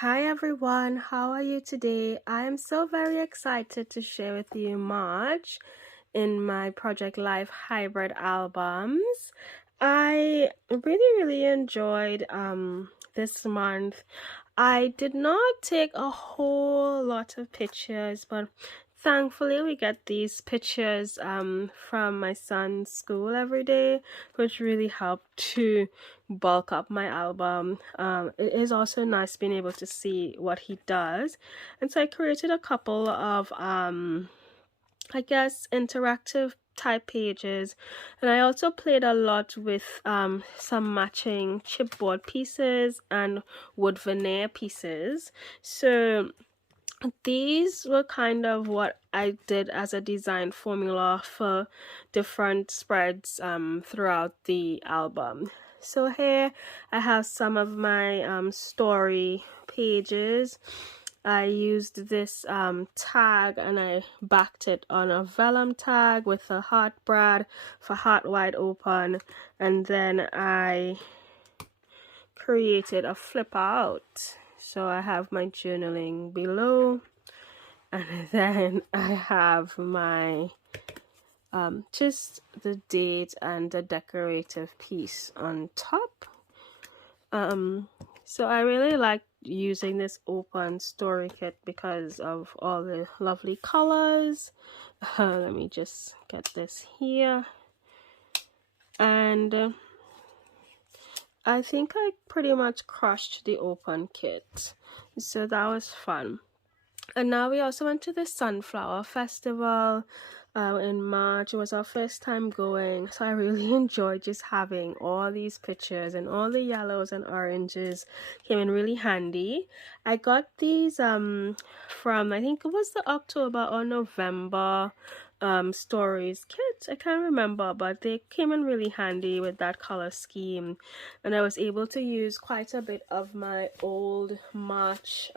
Hi everyone, how are you today? I am so very excited to share with you March in my Project Life hybrid albums. I really enjoyed this month. I did not take a whole lot of pictures, but thankfully we get these pictures from my son's school every day, which really helped to bulk up my album. It is also nice being able to see what he does, and so I created a couple of I guess interactive type pages, and I also played a lot with some matching chipboard pieces and wood veneer pieces. So these were kind of what I did as a design formula for different spreads throughout the album. So here I have some of my story pages. I used this tag and I backed it on a vellum tag with a heart brad for heart wide open, and then I created a flip out. So I have my journaling below, and then I have my just the date and the decorative piece on top. So I really like using this open story kit because of all the lovely colors. Let me just get this here, and I think I pretty much crushed the open kit, so that was fun. And now we also went to the Sunflower Festival in March. It was our first time going, so I really enjoyed just having all these pictures, and all the yellows and oranges came in really handy. I got these from, I think it was the October or November stories kit. I can't remember, but they came in really handy with that color scheme, and I was able to use quite a bit of my old March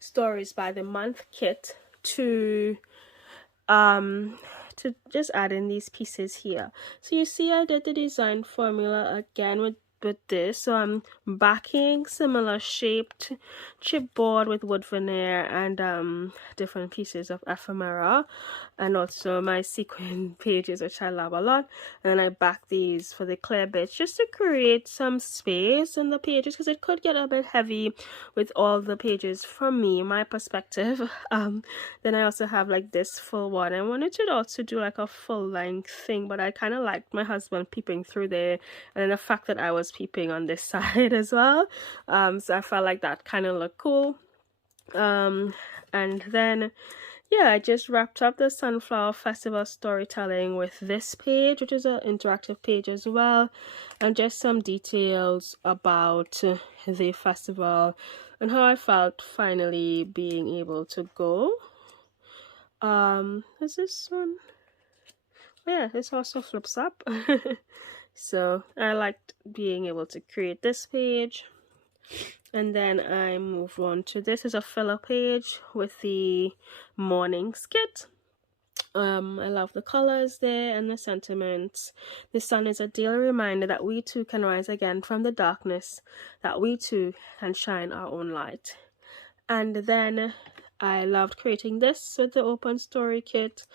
stories by the month kit to just add in these pieces here. So you see I did the design formula again with this. So I'm backing similar shaped chipboard with wood veneer and different pieces of ephemera, and also my sequin pages, which I love a lot. And then I back these for the clear bits just to create some space in the pages, because it could get a bit heavy with all the pages from me, my perspective. Then I also have like this full one. I wanted to also do like a full length thing, but I kind of liked my husband peeping through there, and the fact that I was peeping on this side as well. So I felt like that kind of looked cool. And then yeah, I just wrapped up the Sunflower Festival storytelling with this page, which is an interactive page as well, and just some details about the festival and how I felt finally being able to go. Is this one? Oh, yeah, this also flips up. So I liked being able to create this page. And then I move on to this is a filler page with the morning skit. I love the colors there and the sentiments. The sun is a daily reminder that we too can rise again from the darkness, that we too can shine our own light. And then I loved creating this with the open story kit.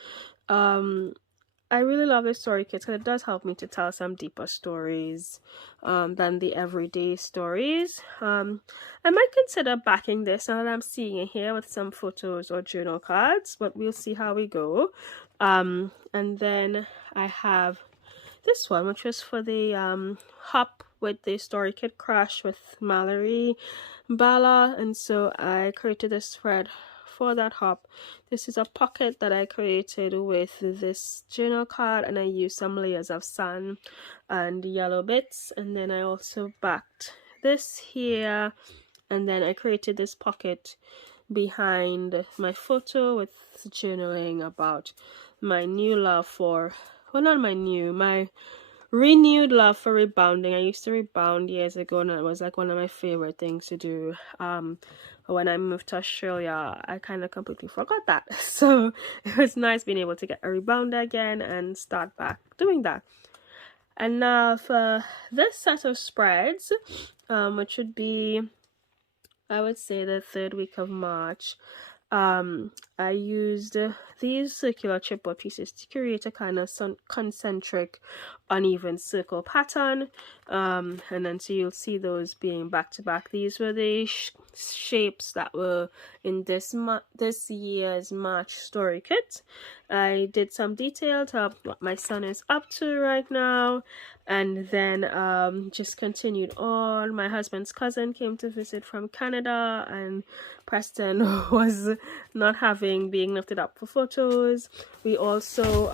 I really love the story kits because it does help me to tell some deeper stories than the everyday stories. I might consider backing this now that I'm seeing it here with some photos or journal cards, but we'll see how we go. And then I have this one, which was for the hop with the story kit crash with Mallory Bala, and so I created this spread for that hop. This is a pocket that I created with this journal card, and I used some layers of sun and yellow bits, and then I also backed this here, and then I created this pocket behind my photo with journaling about my new love for, well, not my new, my renewed love for rebounding. I used to rebound years ago, and it was like one of my favorite things to do. When I moved to Australia, I kind of completely forgot that. So it was nice being able to get a rebounder again and start back doing that. And now for this set of spreads, which would be I would say the third week of March. I used these circular chipboard pieces to create a kind of concentric uneven circle pattern, and then so you'll see those being back to back. These were the shapes that were in this year's March story kit. I did some details of what my son is up to right now, and then just continued on. My husband's cousin came to visit from Canada, and Preston was not being lifted up for photos. We also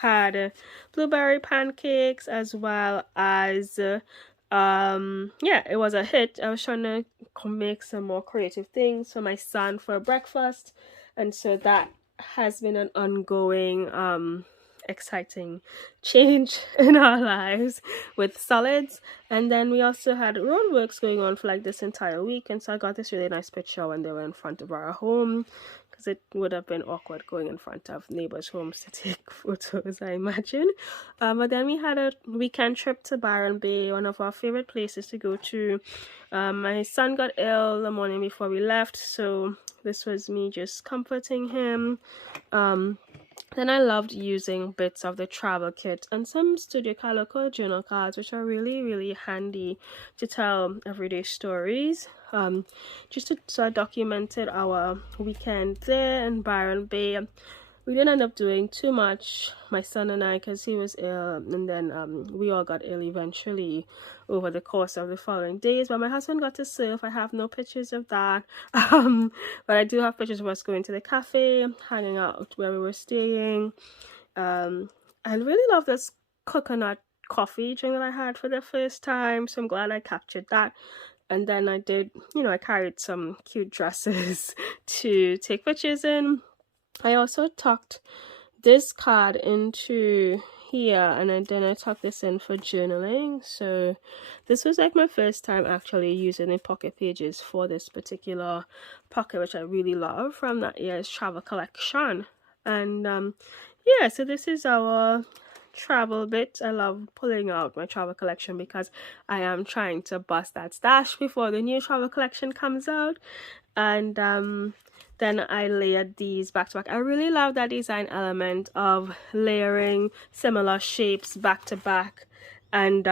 had blueberry pancakes, as well as yeah, it was a hit. I was trying to make some more creative things for my son for breakfast, and so that has been an ongoing exciting change in our lives with solids. And then we also had roadworks going on for like this entire week, and so I got this really nice picture when they were in front of our home, because it would have been awkward going in front of neighbors' homes to take photos, I imagine. But then we had a weekend trip to Byron Bay, one of our favorite places to go to. My son got ill the morning before we left, so this was me just comforting him. Then I loved using bits of the travel kit and some Studio Calico journal cards, which are really, really handy to tell everyday stories. So I documented our weekend there in Byron Bay. We didn't end up doing too much, my son and I, because he was ill, and then we all got ill eventually over the course of the following days. But my husband got to surf. I have no pictures of that, but I do have pictures of us going to the cafe, hanging out where we were staying. I really love this coconut coffee drink that I had for the first time, so I'm glad I captured that. And then I did, I carried some cute dresses to take pictures in. I also tucked this card into here, and then I tucked this in for journaling. So this was like my first time actually using the pocket pages for this particular pocket, which I really love, from that year's travel collection. And yeah, so this is our travel bit. I love pulling out my travel collection because I am trying to bust that stash before the new travel collection comes out. And then I layered these back to back. I really love that design element of layering similar shapes back to back, and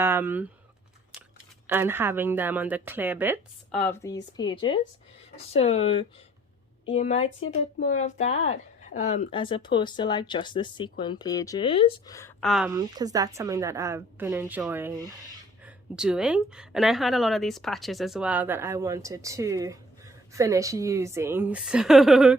having them on the clear bits of these pages. So you might see a bit more of that, as opposed to like just the sequin pages, because that's something that I've been enjoying doing. And I had a lot of these patches as well that I wanted to finish using, so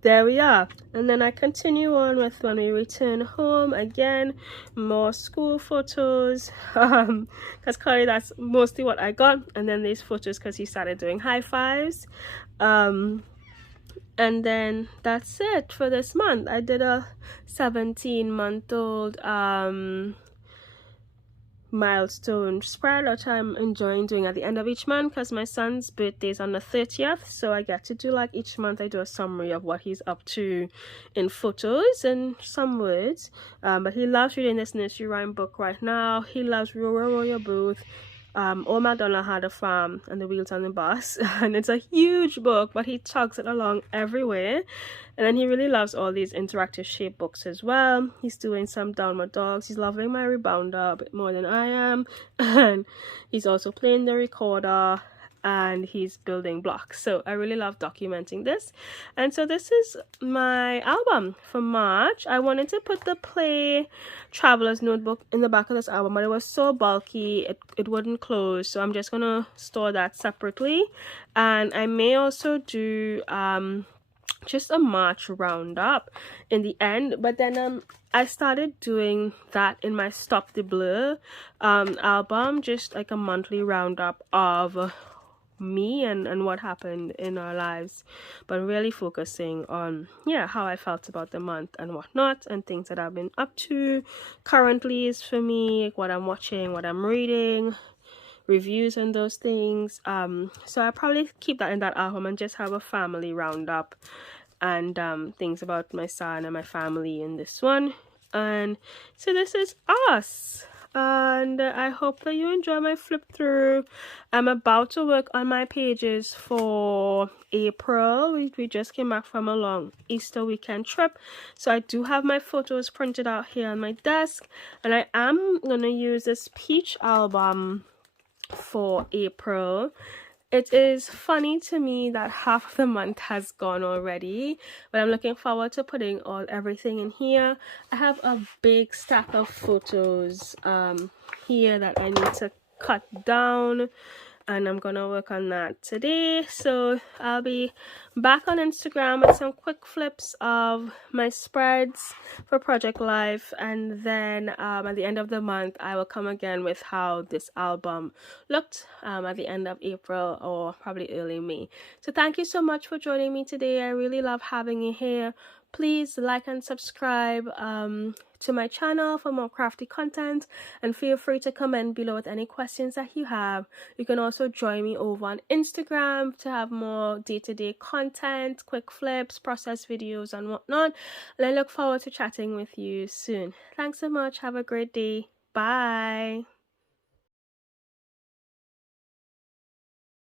there we are. And then I continue on with when we return home. Again, more school photos, because clearly that's mostly what I got. And then these photos because he started doing high fives. And then that's it for this month. I did a 17-month-old milestone spread, which I'm enjoying doing at the end of each month, because my son's birthday is on the 30th, so I get to do, like, each month I do a summary of what he's up to in photos and some words. But he loves reading this nursery rhyme book right now. He loves Row Row Row Your Boat, Old MacDonald Had a Farm, and The Wheels on the Bus. And it's a huge book, but he tugs it along everywhere. And then he really loves all these interactive shape books as well. He's doing some Downward Dogs. He's loving my rebounder a bit more than I am. And he's also playing the recorder, and he's building blocks. So I really love documenting this. And so this is my album for March. I wanted to put the Play Traveler's Notebook in the back of this album, but it was so bulky it wouldn't close, so I'm just gonna store that separately. And I may also do just a March roundup in the end, but then I started doing that in my Stop the Blur album, just like a monthly roundup of me and what happened in our lives, but really focusing on how I felt about the month and whatnot, and things that I've been up to currently is for me, like what I'm watching, what I'm reading, reviews and those things. So I'll probably keep that in that album and just have a family roundup and things about my son and my family in this one. And so this is us. and I hope that you enjoy my flip through. I'm about to work on my pages for April. We just came back from a long Easter weekend trip, so I do have my photos printed out here on my desk, and I am gonna use this peach album for April. It is funny to me that half of the month has gone already, but I'm looking forward to putting everything in here. I have a big stack of photos here that I need to cut down, and I'm gonna work on that today. So I'll be back on Instagram with some quick flips of my spreads for Project Life, and then at the end of the month I will come again with how this album looked at the end of April or probably early May. So thank you so much for joining me today. I really love having you here. Please like and subscribe to my channel for more crafty content, and feel free to comment below with any questions that you have. You can also join me over on Instagram to have more day-to-day content, quick flips, process videos and whatnot, and I look forward to chatting with you soon. Thanks so much. Have a great day. Bye.